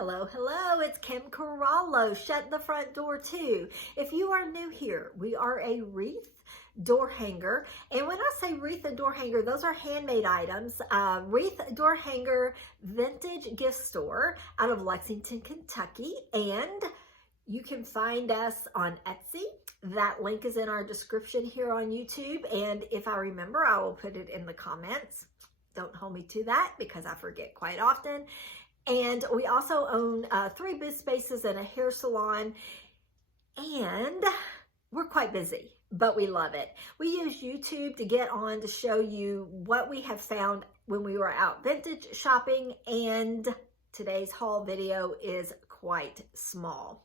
Hello, hello, it's Kim Corallo. Shut the front door too. If you are new here, we are a wreath door hanger. And when I say wreath and door hanger, those are handmade items. Wreath door hanger vintage gift store out of Lexington, Kentucky. And you can find us on Etsy. That link is in our description here on YouTube. And if I remember, I will put it in the comments. Don't hold me to that because I forget quite often. And we also own 3 booth spaces and a hair salon, and we're quite busy, but we love it. We use YouTube to get on to show you what we have found when we were out vintage shopping, and today's haul video is quite small.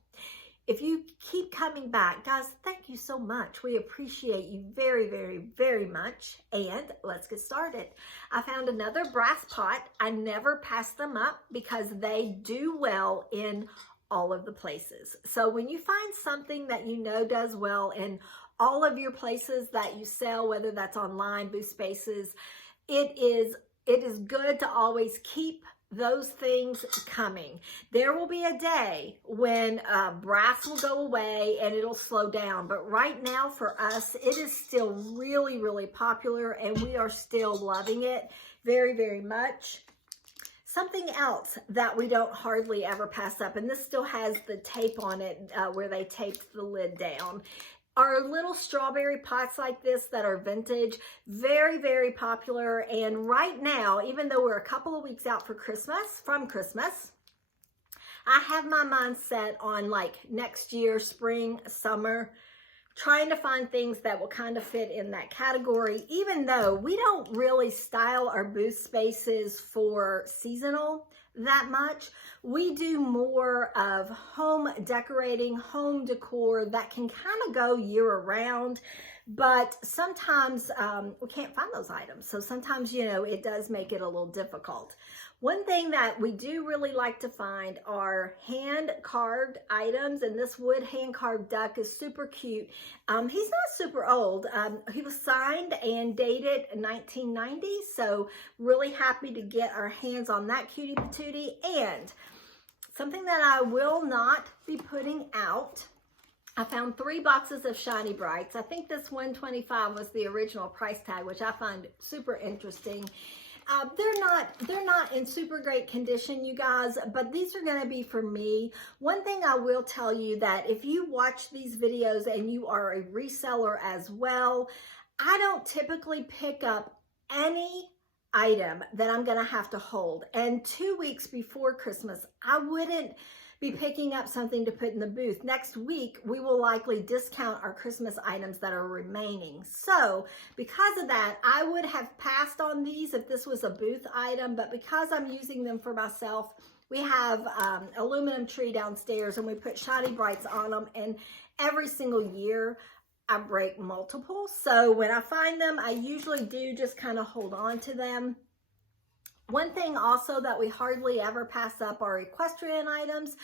If you keep coming back, guys, thank you so much. We appreciate you very, very, very much. And let's get started. I found another brass pot. I never pass them up because they do well in all of the places. So when you find something that you know does well in all of your places that you sell, whether that's online, booth spaces, it is good to always keep those things coming. There will be a day when brass will go away and it'll slow down. But right now for us, it is still really, really popular and we are still loving it very, very much. Something else that we don't hardly ever pass up, and this still has the tape on it where they taped the lid down, are little strawberry pots like this that are vintage, very, very popular. And right now, even though we're a couple of weeks out from Christmas, I have my mind set on like next year, spring, summer, trying to find things that will kind of fit in that category, even though we don't really style our booth spaces for seasonal that much. We do more of home decorating, home decor that can kind of go year round, but sometimes we can't find those items. So sometimes, you know, it does make it a little difficult. One thing that we do really like to find are hand-carved items, and this wood hand-carved duck is super cute. He's not super old. He was signed and dated in 1990, so really happy to get our hands on that cutie patootie. And something that I will not be putting out, I found 3 boxes of Shiny Brights. I think this $125 was the original price tag, which I find super interesting. They're not in super great condition, you guys, but these are going to be for me. One thing I will tell you, that if you watch these videos and you are a reseller as well, I don't typically pick up any item that I'm going to have to hold. And 2 weeks before Christmas, I wouldn't be picking up something to put in the booth. Next week, we will likely discount our Christmas items that are remaining. So because of that, I would have passed on these if this was a booth item, but because I'm using them for myself, we have aluminum tree downstairs and we put Shiny Brights on them, and every single year I break multiple. So when I find them, I usually do just kind of hold on to them. One thing also that we hardly ever pass up are equestrian items.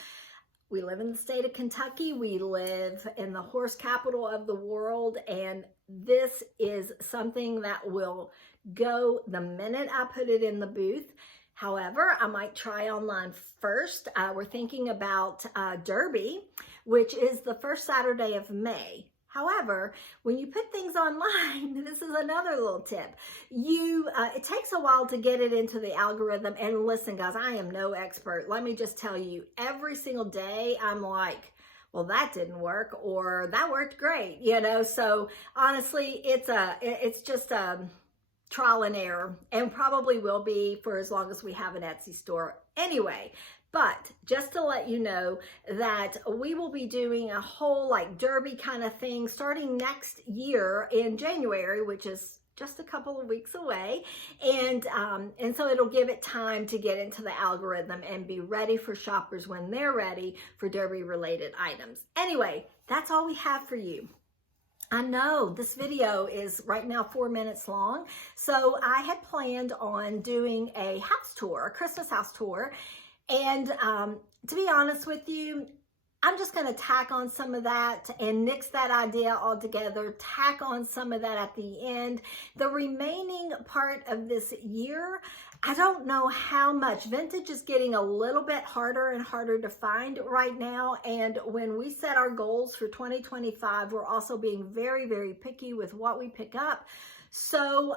We live in the state of Kentucky. We live in the horse capital of the world, and this is something that will go the minute I put it in the booth. However, I might try online first. We're thinking about Derby, which is the first Saturday of May. However, when you put things online, this is another little tip. It takes a while to get it into the algorithm. And listen, guys, I am no expert. Let me just tell you, every single day I'm like, well, that didn't work, or that worked great, you know? So honestly, it's just a trial and error, and probably will be for as long as we have an Etsy store anyway. But just to let you know that we will be doing a whole like Derby kind of thing starting next year in January, which is just a couple of weeks away. And so it'll give it time to get into the algorithm and be ready for shoppers when they're ready for Derby related items. Anyway, that's all we have for you. I know this video is right now 4 minutes long. So I had planned on doing a house tour, a Christmas house tour. And to be honest with you, I'm just going to tack on some of that and nix that idea all together, tack on some of that at the end. The remaining part of this year, I don't know how much. Vintage is getting a little bit harder and harder to find right now. And when we set our goals for 2025, we're also being very, very picky with what we pick up. So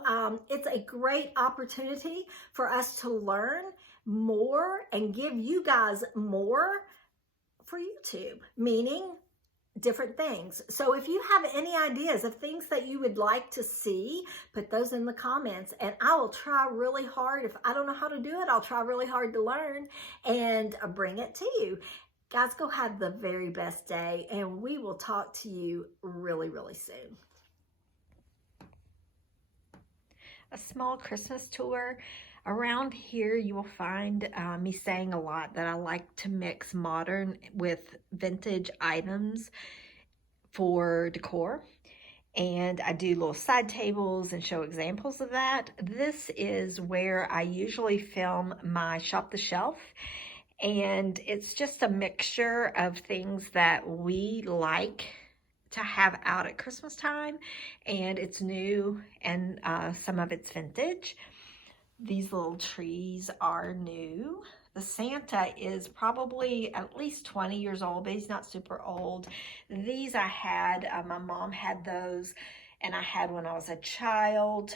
it's a great opportunity for us to learn more and give you guys more for YouTube, meaning different things. So if you have any ideas of things that you would like to see, put those in the comments and I will try really hard. If I don't know how to do it, I'll try really hard to learn and bring it to you. Guys, go have the very best day and we will talk to you really, really soon. A small Christmas tour. Around here you will find me saying a lot that I like to mix modern with vintage items for decor, and I do little side tables and show examples of that. This is where I usually film my shop the shelf, and it's just a mixture of things that we like to have out at Christmas time, and it's new and some of it's vintage. These little trees are new. The Santa is probably at least 20 years old, but he's not super old. These I had, my mom had those, and I had when I was a child.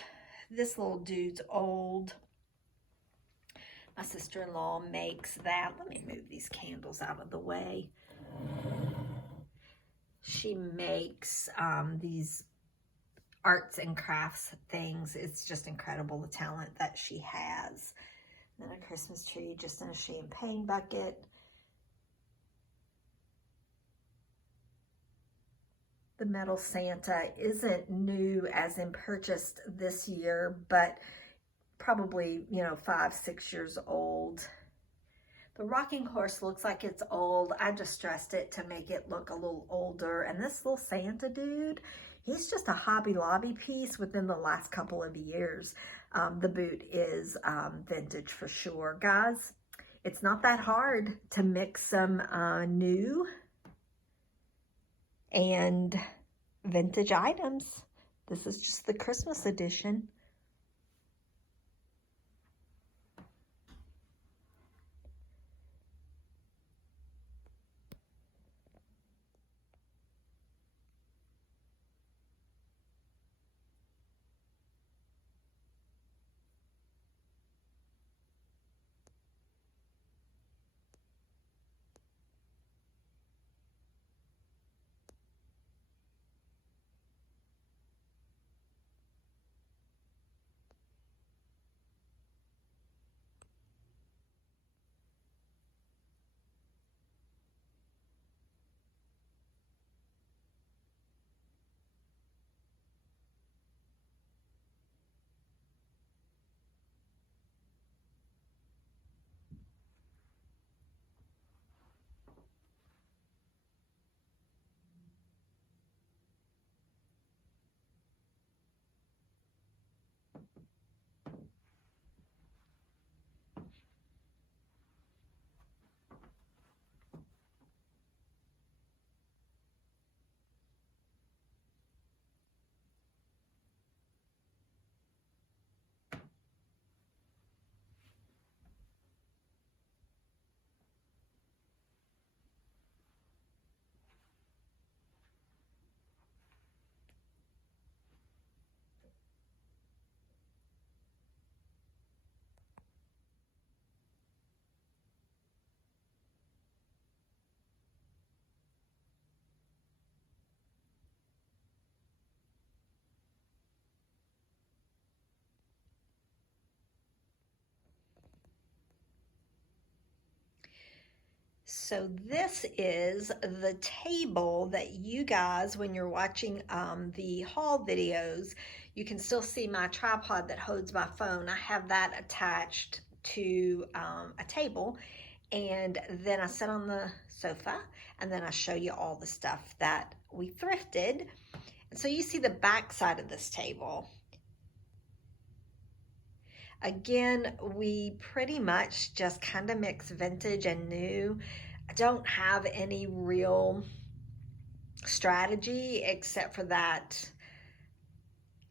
This little dude's old. My sister-in-law makes that. Let me move these candles out of the way. She makes these arts and crafts things. It's just incredible, the talent that she has. And then a Christmas tree just in a champagne bucket. The metal Santa isn't new as in purchased this year, but probably, 5-6 years old. The rocking horse looks like it's old. I just stressed it to make it look a little older. And this little Santa dude, he's just a Hobby Lobby piece within the last couple of years. The boot is vintage for sure. Guys, it's not that hard to mix some new and vintage items. This is just the Christmas edition. So this is the table that you guys, when you're watching the haul videos, you can still see my tripod that holds my phone. I have that attached to a table, and then I sit on the sofa and then I show you all the stuff that we thrifted. And so you see the back side of this table. Again, we pretty much just kind of mix vintage and new. I don't have any real strategy except for that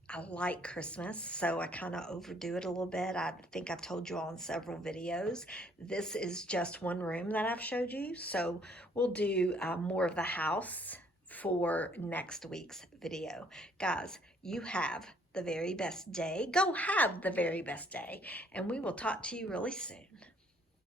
I like Christmas, so I kind of overdo it a little bit. I think I've told you all in several videos. This is just one room that I've showed you, so we'll do more of the house for next week's video. Guys, you have the very best day. Go have the very best day, and we will talk to you really soon.